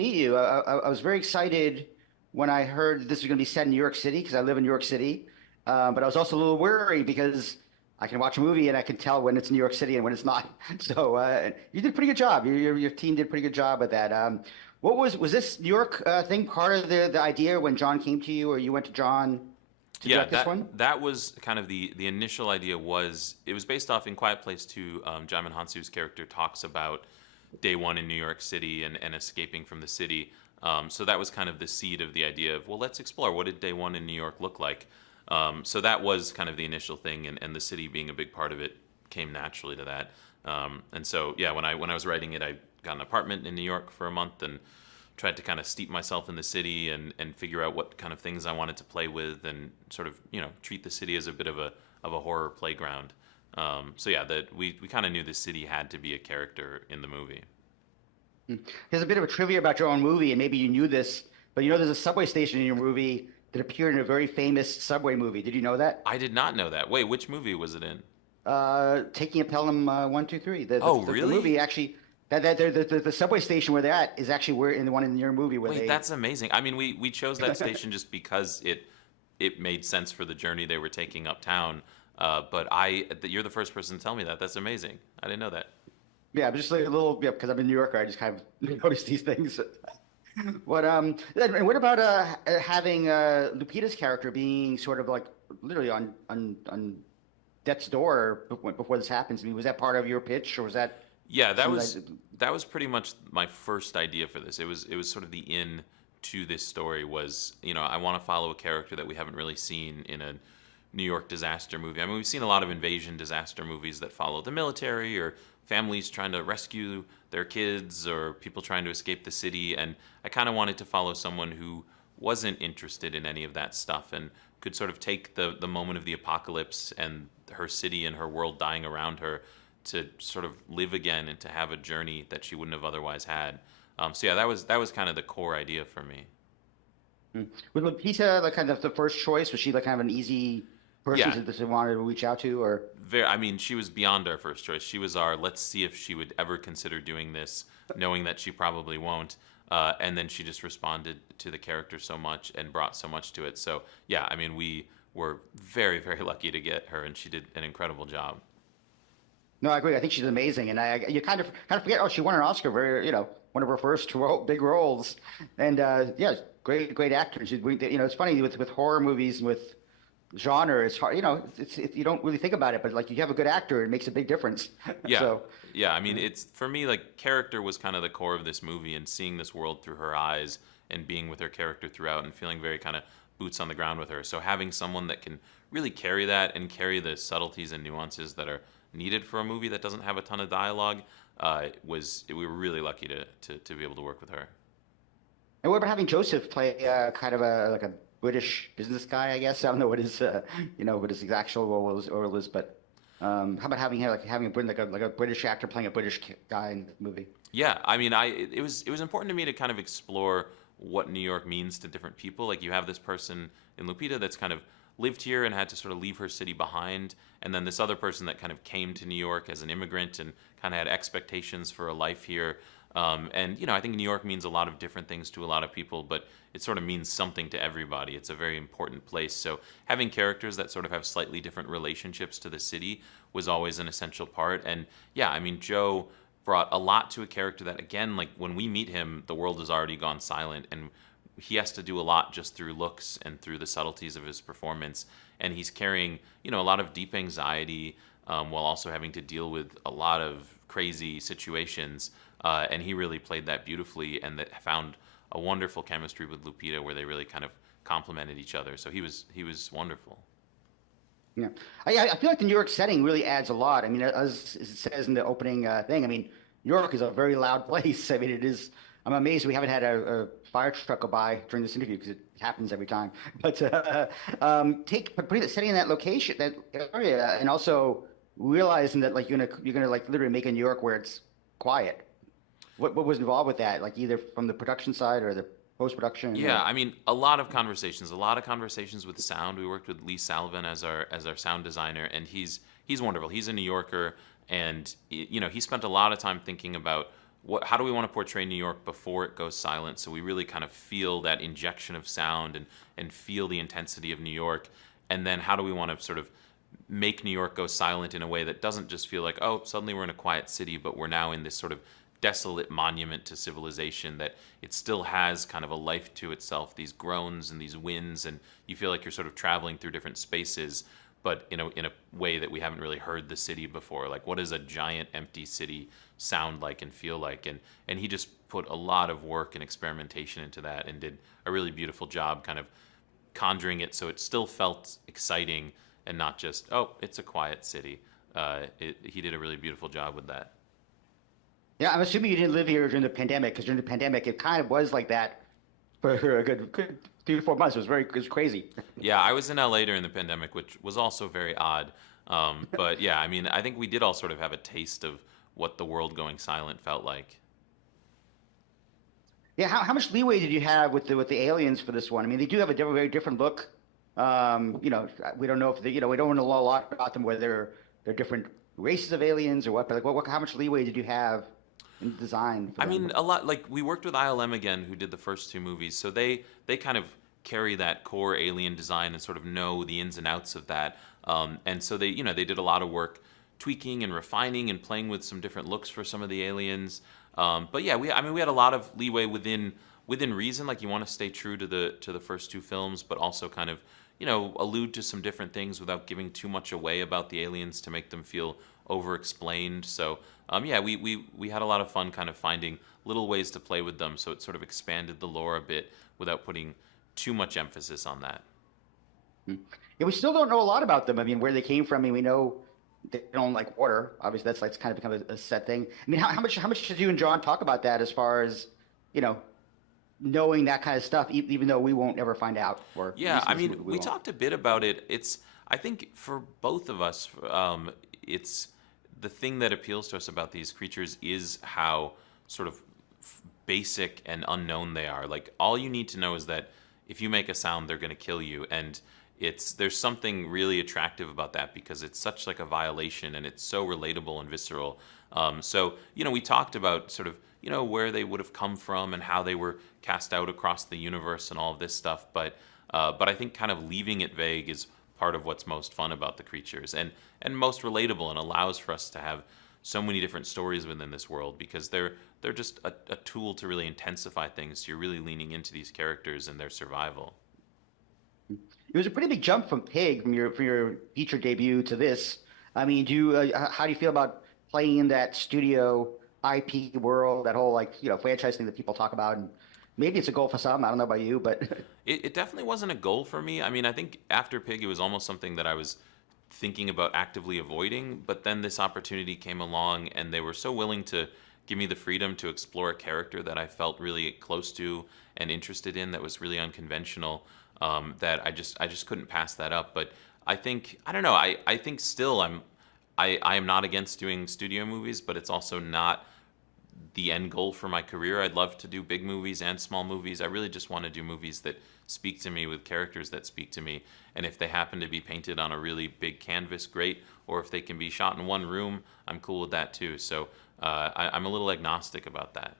meet you. I was very excited when I heard this was going to be set in New York City because I live in New York City. But I was also a little worried because I can watch a movie and I can tell when it's New York City and when it's not. So you did a pretty good job. Your team did a pretty good job at that. What was this New York thing part of the idea when John came to you or you went to John to Yeah, direct this that one? that was kind of the initial idea. Was it was based off in Quiet Place 2. Jaimin Hansu's character talks about day one in New York City and escaping from the city. So that was kind of the seed of the idea of, well, let's explore what did day one in New York look like. So that was kind of the initial thing, and the city being a big part of it came naturally to that. And so yeah, when I was writing it, I got an apartment in New York for a month and tried to kind of steep myself in the city and figure out what kind of things I wanted to play with and sort of treat the city as a bit of a horror playground. So yeah, that we kind of knew the city had to be a character in the movie. Here's a bit of a trivia about your own movie, and maybe you knew this, but there's a subway station in your movie that appeared in a very famous subway movie. Did you know that? I did not know that. Wait, which movie was it in? Taking a Pelham 123. The, the Oh, the the movie really? actually the subway station where they're at is actually where in the one in your movie where Wait, they. that's amazing. I mean, we chose that station just because it made sense for the journey they were taking uptown. But you're the first person to tell me that. That's amazing. I didn't know that. Yeah, but just like a little, yeah, because I'm a New Yorker, I just kind of notice these things. But and what about having Lupita's character being sort of like literally on death's door before this happens? I mean, was that part of your pitch, or was that Yeah, something like? that was pretty much my first idea for this. It was sort of the in to this story was, I want to follow a character that we haven't really seen in a New York disaster movie. I mean, we've seen a lot of invasion disaster movies that follow the military or families trying to rescue their kids or people trying to escape the city, and I kind of wanted to follow someone who wasn't interested in any of that stuff and could sort of take the moment of the apocalypse and her city and her world dying around her to sort of live again and to have a journey that she wouldn't have otherwise had. So yeah, that was kind of the core idea for me. Was Lupita like kind of the first choice? Was she like kind of an easy person Yeah, to want to reach out to, or? I mean, she was beyond our first choice. She was our let's see if she would ever consider doing this, knowing that she probably won't. And then she just responded to the character so much and brought so much to it. So yeah, I mean, we were very, very lucky to get her, and she did an incredible job. No, I agree. I think she's amazing, and you kind of forget. Oh, she won an Oscar for one of her first big roles, and yeah, great actor. It's funny with horror movies and with genre. It's hard. You don't really think about it, but like you have a good actor, it makes a big difference. Yeah. So, Yeah, I mean, it's for me like character was kind of the core of this movie and seeing this world through her eyes and being with her character throughout and feeling very kind of boots on the ground with her. So having someone that can really carry that and carry the subtleties and nuances that are needed for a movie that doesn't have a ton of dialogue we were really lucky to be able to work with her. and what about having Joseph play kind of a like a British business guy? I guess I don't know what his what his actual role is, but how about having a like a British actor playing a British guy in the movie? Yeah, I mean, it was important to me to kind of explore what New York means to different people. Like you have this person in Lupita that's kind of lived here and had to sort of leave her city behind, and then this other person that kind of came to New York as an immigrant and kind of had expectations for a life here. And I think New York means a lot of different things to a lot of people, but it sort of means something to everybody. It's a very important place. So having characters that sort of have slightly different relationships to the city was always an essential part. And yeah, I mean, Joe brought a lot to a character that, again, like when we meet him, the world has already gone silent, and he has to do a lot just through looks and through the subtleties of his performance. And he's carrying, a lot of deep anxiety while also having to deal with a lot of crazy situations. And he really played that beautifully, and that found a wonderful chemistry with Lupita, where they really kind of complemented each other. So he was wonderful. Yeah, I feel like the New York setting really adds a lot. I mean, as it says in the opening thing, I mean, New York is a very loud place. I mean, it is. I'm amazed we haven't had a fire truck go by during this interview because it happens every time. But setting in that location, that area, and also realizing that like you're gonna like literally make a New York where it's quiet. What was involved with that? Like either from the production side or the post production Yeah, or. I mean, a lot of conversations with sound. We worked with Lee Salvin as our sound designer, and he's wonderful. He's a New Yorker, and he spent a lot of time thinking about how do we want to portray New York before it goes silent, so we really kind of feel that injection of sound and feel the intensity of New York, and then how do we want to sort of make New York go silent in a way that doesn't just feel like, oh, suddenly we're in a quiet city, but we're now in this sort of desolate monument to civilization, that it still has kind of a life to itself, these groans and these winds, and you feel like you're sort of traveling through different spaces, but in a way that we haven't really heard the city before. Like, what does a giant empty city sound like and feel like? And he just put a lot of work and experimentation into that and did a really beautiful job kind of conjuring it so it still felt exciting and not just, oh, it's a quiet city. He did a really beautiful job with that. Yeah, I'm assuming you didn't live here during the pandemic, because during the pandemic, it kind of was like that for a good 3 to 4 months. It was crazy. Yeah, I was in LA during the pandemic, which was also very odd. But yeah, I mean, I think we did all sort of have a taste of what the world going silent felt like. Yeah, how much leeway did you have with the aliens for this one? I mean, they do have a very different look. We don't know if we don't know a lot about them, whether they're different races of aliens or what. But like, how much leeway did you have in design for I them? mean, a lot. Like, we worked with ILM again, who did the first two movies, so they kind of carry that core alien design and sort of know the ins and outs of that. And so they did a lot of work tweaking and refining and playing with some different looks for some of the aliens. But yeah, we had a lot of leeway within reason. Like, you want to stay true to the first two films, but also kind of allude to some different things without giving too much away about the aliens to make them feel over explained. So yeah, we had a lot of fun kind of finding little ways to play with them, so it sort of expanded the lore a bit without putting too much emphasis on that. Yeah, we still don't know a lot about them. I mean, where they came from. I mean, we know they don't like water. Obviously, that's like kind of become a set thing. I mean, how much did you and John talk about that, as far as you know, knowing that kind of stuff, even though we won't ever find out, or at Yeah, least I in this mean, movie we we won't. talked a bit about it. I think for both of us, it's the thing that appeals to us about these creatures is how sort of basic and unknown they are. Like, all you need to know is that if you make a sound, they're going to kill you, and there's something really attractive about that because it's such like a violation and it's so relatable and visceral. So we talked about sort of where they would have come from and how they were cast out across the universe and all of this stuff, but I think kind of leaving it vague is part of what's most fun about the creatures and most relatable, and allows for us to have so many different stories within this world, because they're just a tool to really intensify things. So you're really leaning into these characters and their survival. It was a pretty big jump from Pig, from your feature debut to this. I mean, how do you feel about playing in that studio IP world, that whole like franchise thing that people talk about? And maybe it's a goal for some. I don't know about you, but It definitely wasn't a goal for me. I mean, I think after Pig, it was almost something that I was thinking about actively avoiding. But then this opportunity came along, and they were so willing to give me the freedom to explore a character that I felt really close to and interested in, that was really unconventional. That I just couldn't pass that up. But I don't know. I think still I am not against doing studio movies, but it's also not the end goal for my career. I'd love to do big movies and small movies. I really just want to do movies that speak to me, with characters that speak to me. And if they happen to be painted on a really big canvas, great. Or if they can be shot in one room, I'm cool with that too. So I'm a little agnostic about that.